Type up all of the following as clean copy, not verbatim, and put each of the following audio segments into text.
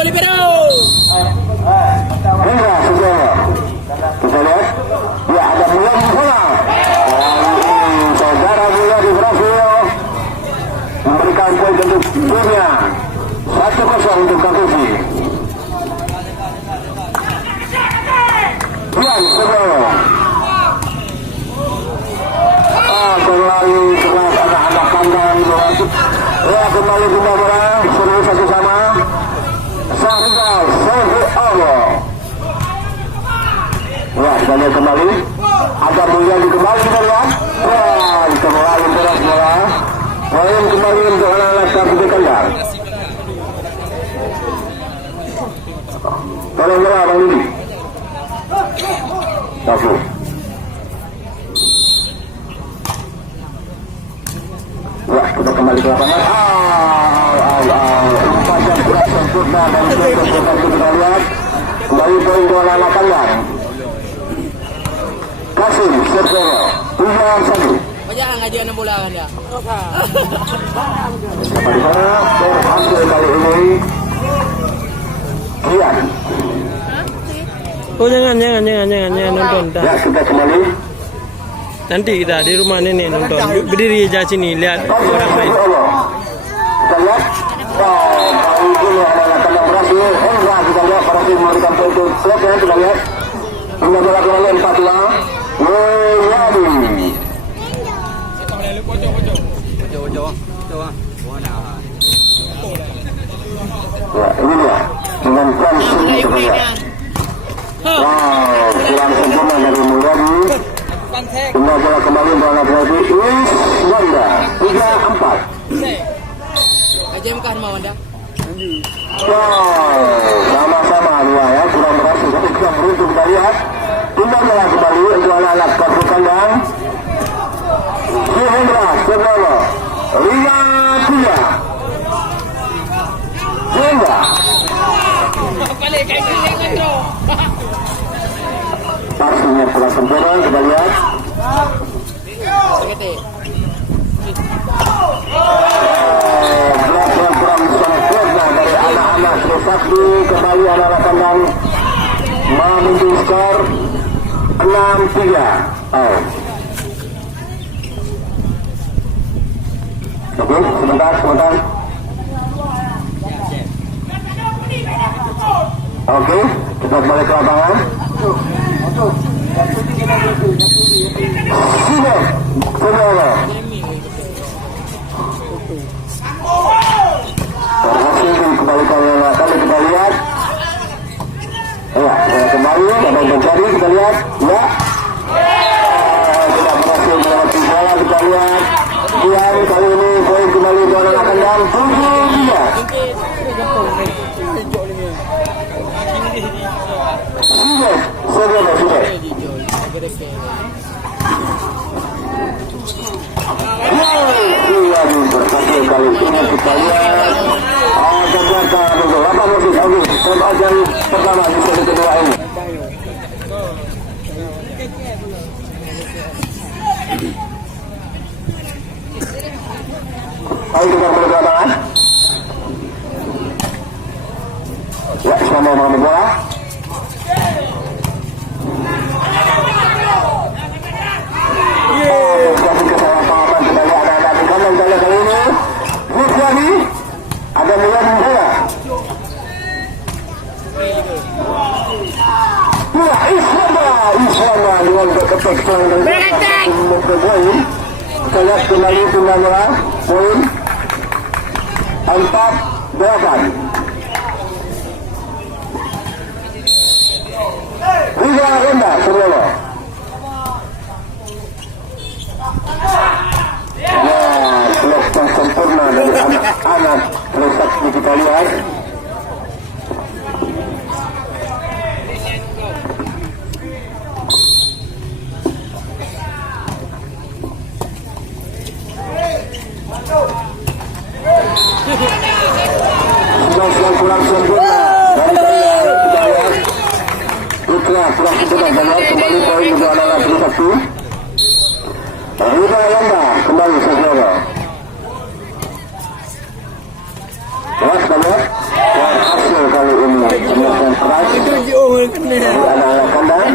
Libero. Kita lihat, ya ada Mulia di bola. Saudara Mulia di berhasil memberikan poin untuk timnya. 1-0 untuk Kakusi. Tuan Semono. Kembali kelas anak-anak Kandang. Ya, kembali bunda bola. Seru satu sama. Sahrizal Sohu Allah. Ya, kita lihat kembali. Ada Mulia kembali kita lihat. Wah, kembali terus bola. Poin kembali untuk anak-anak Kabupaten Kandang. Tolong bola Bang Lidi. Satu. Ya, kita kembali ke lapangan. Umpan yang kurang sempurna dan sempurna kita lihat. Kembali poin untuk anak-anak Kandang. Kasim Sergio 3-1. Jangan ngajuin 6 bulan ya. Di sana berhasil kali ini Kian. Oh jangan nonton. Ya, kita kembali. Nanti kita di rumah nenek nonton. Berdiri aja sini lihat orang main. Kita lihat. Kali ini anak-anak Kandang berhasil. Enggak, kita lihat berhasil memberikan poin untuk klub ya. Kita lihat. Hingga bola kembali 4-2. Wiyadi. Ya, ini dia dengan langsung terlihat. Wow, kurang sempurna dari Mulyadi. Hingga bola kembali bola berarti Wanda 3-4. Ajamkan mau Wanda. Wow, sama-sama dua ya, kurang berhasil tapi kurang beruntung kita lihat. Hingga bola kembali untuk anak-anak Kabupaten Kandang. Suhendra Semono 5-3. Hingga pastinya kurang sempurna kita lihat. Belakang kurang sempurna dari anak-anak Trisakti. Kembali anak-anak Kandang memimpin skor 6-3. Oke, sebentar. Oke, kita kembali ke lapangan. Sudah, Semono. Berhasil dikembalikan oleh kita lihat. Ya, kembali, ada mencari kita lihat. Ya, tidak berhasil melewati bola kita lihat. Kian kali ini poin kembali ke anak Kandang 7-3. Sudah. Iya, berhasil kali ini kita lihat. Ternyata betul. Apa musik Agus? Pembelajaran pertama di sesi kedua ini. Ayo kita kembali ke lapangan. Ya, semua mau mengambil bola. Kasih kesalahpahaman kita lihat anak-anak di Kandang kali ini. Rizwani ada mulai di bola. Ya, Iswana dengan keketek selangkang. Kita lihat kembali bola. Poin 4-8. Riza Ronda Semono. Ya, blok yang sempurna dari anak-anak Trisakti kita lihat. kurang sempurna dari kita lihat Putra kurang sempurna banget kembali poin untuk anak-anak Trisakti. Rida Yanda kembali saudara. Keras banget berhasil kali ini menyerang keras dari anak-anak Kandang.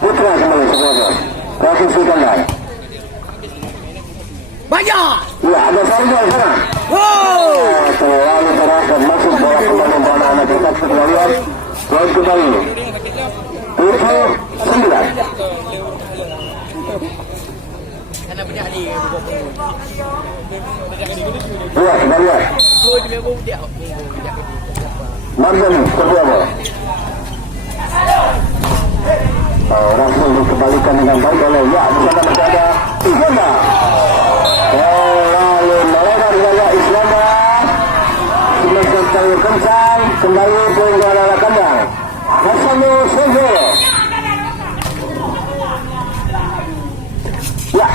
Putra kembali saudara. Posisi Kandang. Banyak. Ya, ada Sarjana di sana. Terlalu keras dan masuk bola kembali untuk anak-anak Trisakti. Kita lihat poin kembali 7-9. Karena banyak ni. Ya, kita lihat. Mantan kedua bola. Langsung dikembalikan dengan baik oleh ya di sana masih ada Islanda. Lalu melebar gaya Islanda. Semester cair kencang kembali poin ke arah Kandang. Hasanul Sejol. Ya.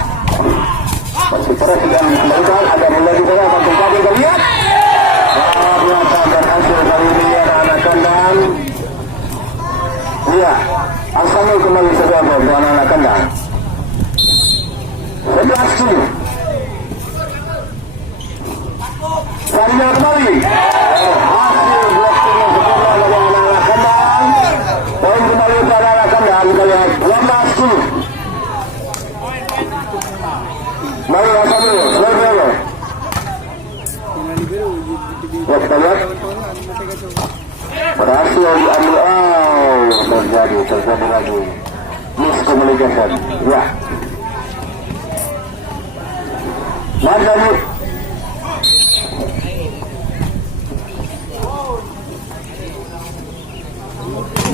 Masih terus sedang dikembalikan ada mulai di sana kampung kami kita lihat. Ternyata berhasil kali ini anak-anak Kandang. Iya, Hasanul kembali saudara untuk anak-anak Kandang. 11-7. Sarina kembali. Hasil blocking yang sempurna dari anak-anak Kandang. Poin kembali untuk anak-anak Kandang. Kita lihat 12-10. Mari Hasanul, saudara. Ya, kita lihat. Berhasil diambil terjadi lagi miscommunication. Ya, Mandani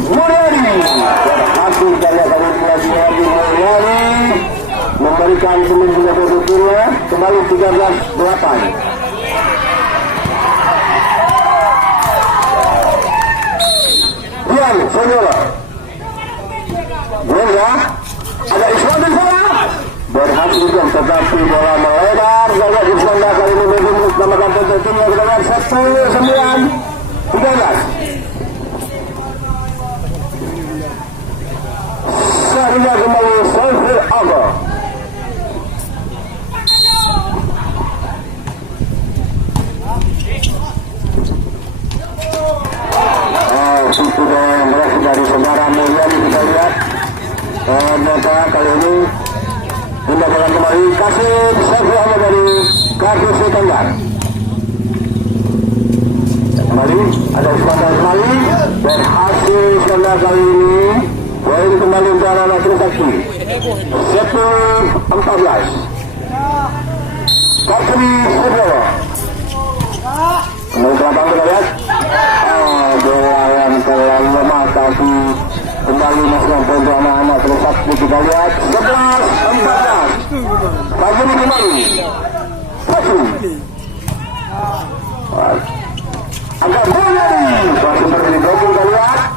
Mulyani berhasil dari lagi Mulyani memberikan pemimpin berikutnya kembali 13-8. Saudara, ya, ada Islam di sana berhasil juga tetapi bola melebar dari Islam kali ini menamakan tentunya dengan 1-9-13. Sarina kembali Saiful Aga. Dari saudara Mulyani kita lihat ternyata kali ini tindakan kembali kasih Saiful dari kartu Kandang. Kembali ada Iskandar kembali berhasil Iskandar kali ini poin kembali untuk anak Trisakti 1-14. Kartu Saiful kembali ke lapang kita lihat. Bola yang terlalu lemah tapi kembali masih untuk anak-anak Trisakti kita lihat 11-14. Kali ini kembali satu agak bola nih masih berdiri gol kita lihat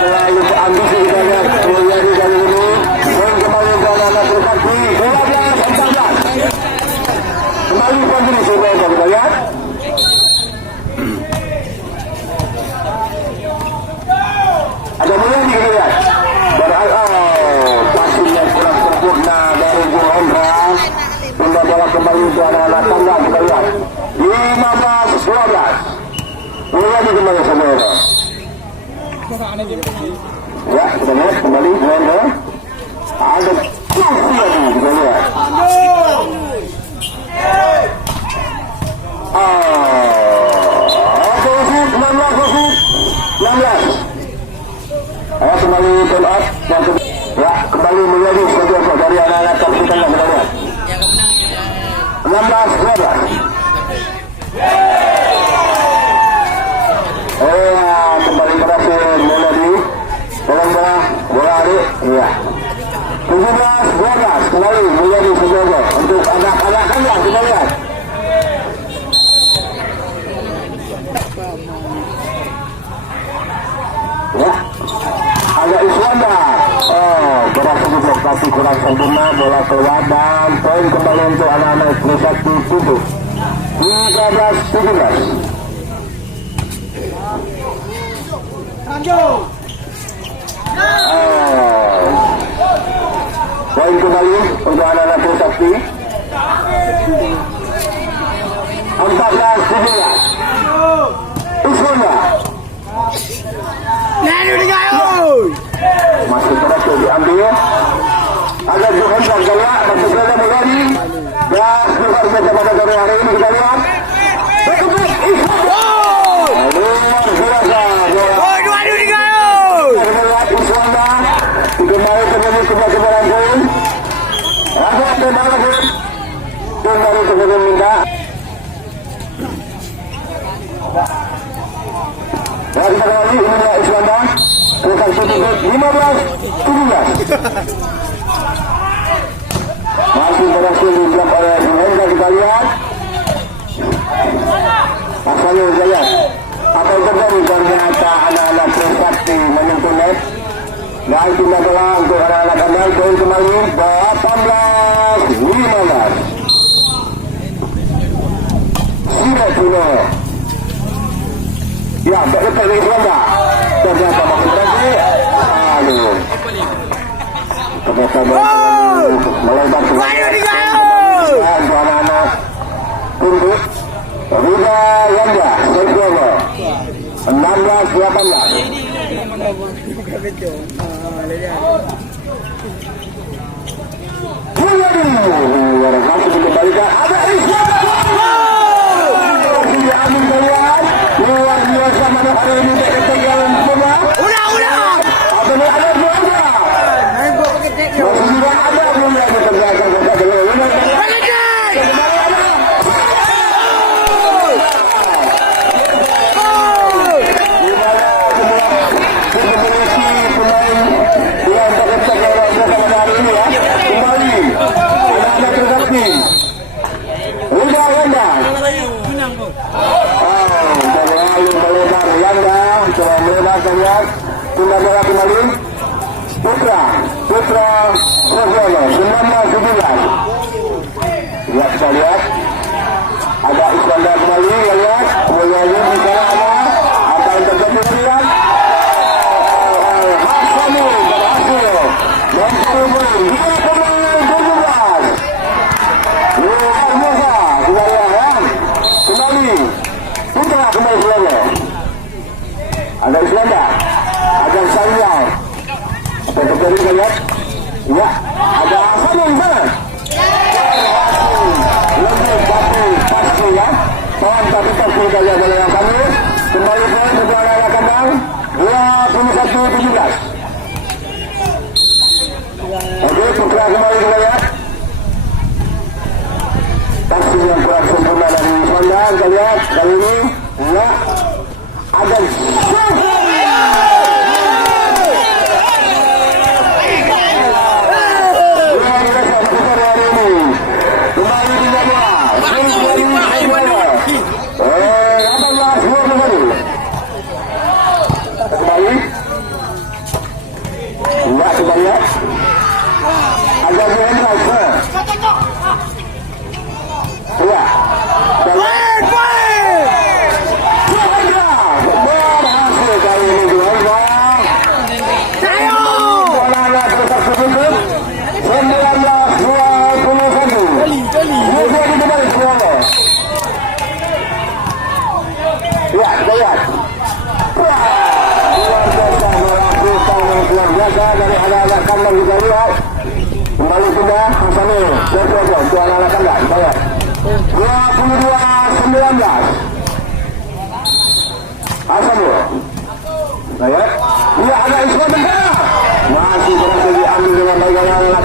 terlalu ambisi kita lihat Mulyani kali ini poin kembali untuk anak-anak Trisakti 12-14. Kembali berdiri sudah kita lihat. Ada Mulyani kita lihat. Passingnya kurang sempurna dari Juhondra. Pindah bola kembali untuk anak-anak Kandang kita lihat. 15-12. Mulyani kembali saudara. Ya, kita lihat kembali Juhondra. Ada Turnamen kita lihat. Oke, 16. Kembali turn up dan ya kembali menjadi sebuah dari anak-anak Trisakti kita lihat 16-12. Kembali berhasil Mulyani bola adik ya 17-12 kembali menjadi sebuah untuk anak-anak Kandang kita lihat. Ya, agak Islanda. Berhasil juga tapi kurang sempurna bola keluar dan poin kembali untuk anak-anak Trisakti 7. 15-17. Poin kembali untuk anak-anak Trisakti. 14-17. Islamnya masih berhasil diambil. Ada Johan dan Gaya masih berada menjadi dan luar biasa pada sore hari ini kita lihat. Berkebut Islamnya kembali terjadi sebuah poin. Raja tembak lagi kembali terjadi minta. Dan kita kembali inilah Islamnya Trisakti tutup 15-17. Masih berhasil diblok oleh Lhokseumawe. Kita lihat asalnya lihat apa yang terjadi. Ternyata anak-anak Trisakti menyentuh net dan tindak bola untuk anak-anak Kandang. Poin kembali 18-15. Sudah punya ya, betul dari Belanda. Ternyata masih berhasil. Aduh. Ternyata melebar ke anak-anak tunduk. Riga Yanda, Sekolah 16-18. Luar biasa dikembalikan. Ada Islam. Luar biasa mana hari ini ketinggalan semua. Udah. Apa ni ada dua. Masih tidak ada belum yang dikerjakan dulu. Tindak kembali Putra Sorjono 19-17. Ya, kita lihat ada Iskandar kembali. Ya, lihat kemudian di sana ada apa yang terjadi dengan Hasanul berhasil memperoleh 2-17. Luar biasa. Kita lihat kembali Putra kembali Sorjono. Ada Iskandar, ada Sayang. Apa terjadi kita lihat? Ya, ada Hasanul di sana. Lebih baku pasti ya. Pohon tapi pasti kita lihat oleh Hasanul. Kembali poin untuk anak-anak Kandang 21-17. Oke, Putra kembali kita lihat. Pasti yang kurang sempurna dari Kandang kita lihat kali ini. Ya, ada kita lihat ada Johan Raja. Ya, berhasil kali ini Johan. Bola Trisakti tutup 19-21. Kemudian kembali semua. Ya, kita lihat. Luar biasa dari anak-anak Kandang kita lihat. Kembali sudah Hasanul Serpojo untuk anak-anak Kandang. Kita lihat 22-19. Hasanul. Kita lihat. Dia ada Islam di sana. Masih berhasil diambil dengan baik anak-anak